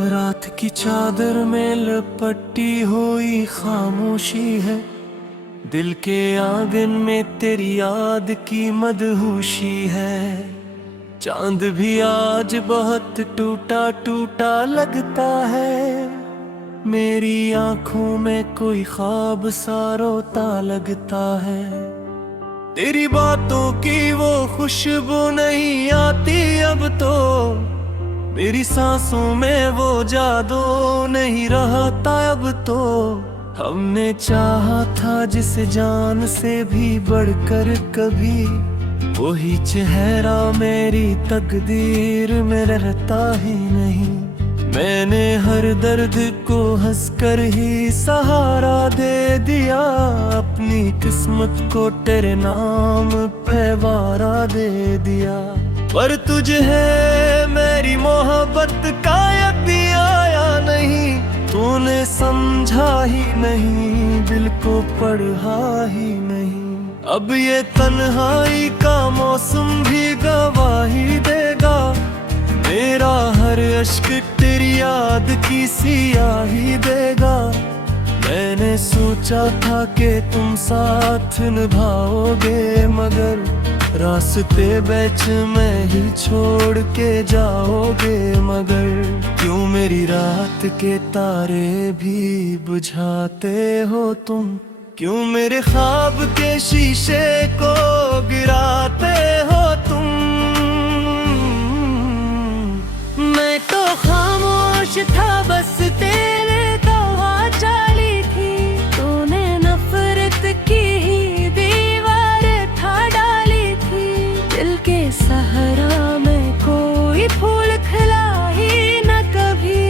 रात की चादर में लपटी हुई खामोशी है। दिल के आंगन में तेरी याद की मदहोशी है। चांद भी आज बहुत टूटा टूटा लगता है। मेरी आंखों में कोई ख्वाब सा रोता लगता है। तेरी बातों की वो खुशबू नहीं आती अब तो। मेरी सांसों में वो जादू नहीं रहता अब तो। हमने चाहा था जिसे जान से भी बढ़कर कभी, वही चेहरा मेरी तकदीर में रहता ही नहीं। मैंने हर दर्द को हंसकर ही सहारा दे दिया। अपनी किस्मत को तेरे नाम पे वारा दे दिया। पर तुझे है मेरी मोहब्बत का भी आया नहीं। तूने समझा ही नहीं, दिल को पढ़ा ही नहीं। अब ये तन्हाई का मौसम भी गवाही देगा। मेरा हर अश्क तेरी याद की सियाही देगा। मैंने सोचा था कि तुम साथ निभाओगे, मगर रास्ते बीच में ही छोड़ के जाओगे। मगर क्यों मेरी रात के तारे भी बुझाते हो तुम? क्यों मेरे ख्वाब के शीशे को गिराते हो तुम? मैं तो खामोश था, बस तेरे कहा चाली थी। तूने नफरत की ही दीवार था डाली थी। दिल के सहरा में कोई फूल खिला ही न कभी।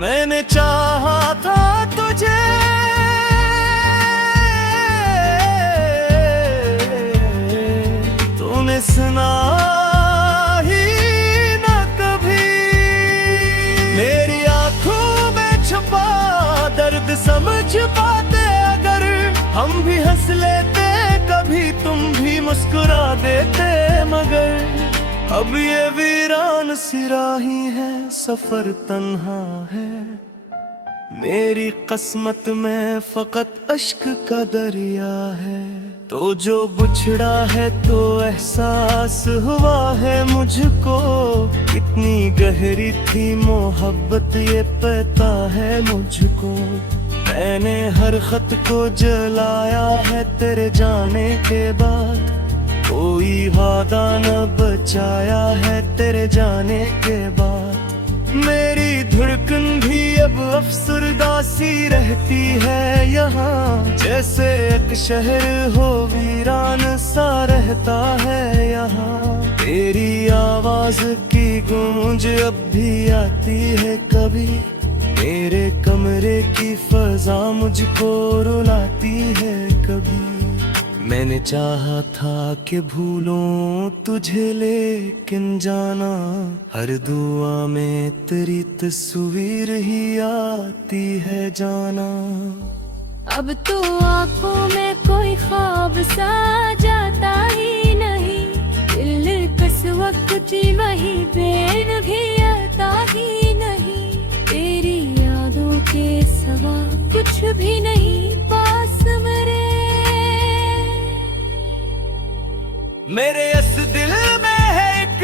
मैंने चाहा था तुझे, तूने सुना ही न कभी। मेरी आंखों में छुपा दर्द समझ पाते अगर, हम भी हंस लेते कभी, तुम भी मुस्कुरा देते। मगर अब ये वीरान सिराही है, सफर तन्हा है। मेरी किस्मत में फकत अश्क का दरिया है। तो जो बुछड़ा है तो एहसास हुआ है मुझको। कितनी गहरी थी मोहब्बत ये पता है मुझको। मैंने हर खत को जलाया है तेरे जाने के बाद। कोई वादा न बचाया है तेरे जाने के बाद। मेरी धड़कन भी अब अफसरदा सी रहती है यहाँ। जैसे एक शहर हो वीरान सा रहता है यहाँ। तेरी आवाज की गूंज अब भी आती है कभी। मेरे कमरे की फजा मुझको रुलाती है कभी। मैंने चाहा था कि भूलूं तुझे, लेकिन जाना हर दुआ में तेरी तस्वीर ही आती है जाना। अब तो आंखों में कोई ख्वाब सा जाता ही नहीं। दिल कस वक्त वही बेन भी आता ही नहीं। तेरी यादों के सिवा कुछ भी नहीं पास मेरे इस दिल में है एक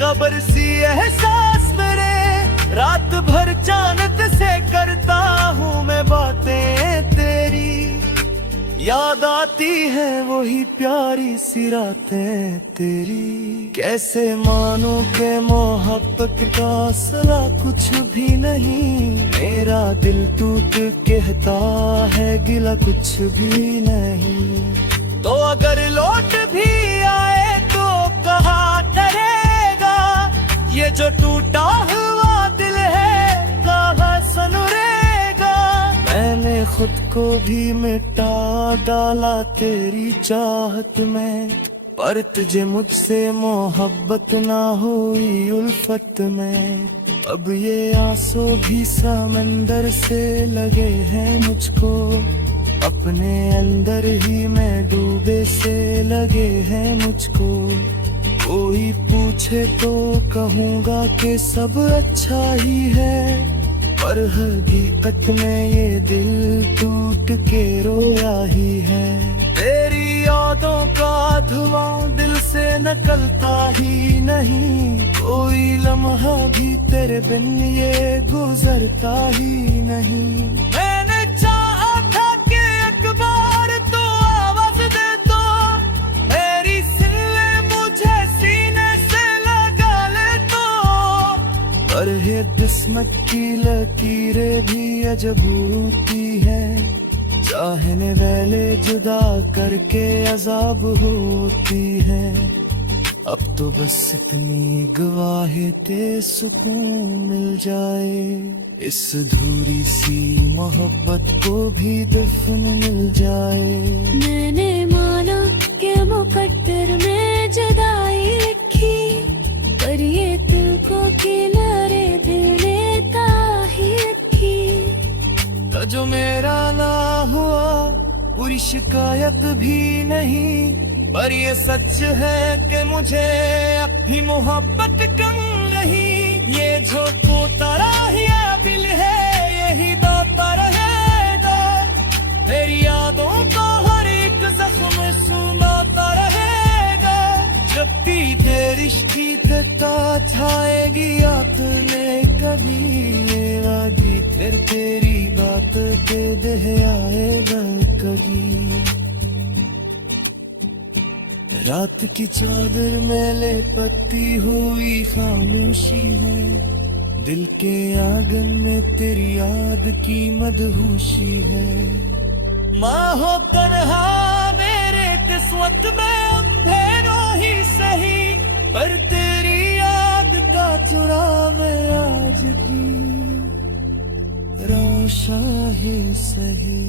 कब्र सी एहसास मेरे। रात भर चानत से करता हूँ मैं बातें तेरी। याद आती है वही प्यारी सी रातें तेरी। कैसे मानो के मोहब्बत का असला कुछ भी नहीं। मेरा दिल टूट कहता है गिला कुछ भी नहीं। तो अगर लौट भी आए तो कहाँ ठहरेगा? ये जो टूटा हुआ दिल है कहाँ सनुरेगा? मैंने खुद को भी मिटा डाला तेरी चाहत में। पर तुझे मुझसे मोहब्बत ना हुई उल्फत में। अब ये आंसू भी समंदर से लगे हैं मुझको। अपने अंदर ही मैं डूबे से लगे हैं मुझको। कोई पूछे तो कहूँगा कि सब अच्छा ही है, पर हकीकत में ये दिल टूट के रोया ही है। तेरी यादों का धुआं दिल से निकलता ही नहीं, कोई लम्हा भी तेरे बिन ये गुजरता ही नहीं। मैंने चाहा था कि एक बार तो आवाज दे दो, मेरी सुन ले, मुझे सीने से लगा ले तो। पर ये किस्मत की लकीरें भी अजब होती है, चाहने वाले जुदा करके अजाब होती है। अब तो बस इतनी गवाही ते सुकून मिल जाए, इस अधूरी सी मोहब्बत को भी दफन मिल जाए। मैंने माना कि मुकद्दर में जुदाई लिखी, पर ये दिल को किनारे दिल ने ताही रखी। तो जो मेरा ना हुआ पूरी शिकायत भी नहीं, पर ये सच है कि मुझे अब भी मोहब्बत कम नहीं। ये जो तोता रहा दिल है यही दाता रहेगा, तेरी यादों का हर एक जख्म सुनाता रहेगा। जब भी तेरी इश्की तक छाएगी आपने कभी ये वादी, फिर तेरी बात के दह आएगा कभी। रात की चादर में लिपटी हुई खामोशी है, दिल के आंगन में तेरी याद की मदहोशी है। माँ हो तन्हा मेरे किस्मत में अंधेरों ही सही, पर तेरी याद का चुरा मैं आज की रोशा ही सही।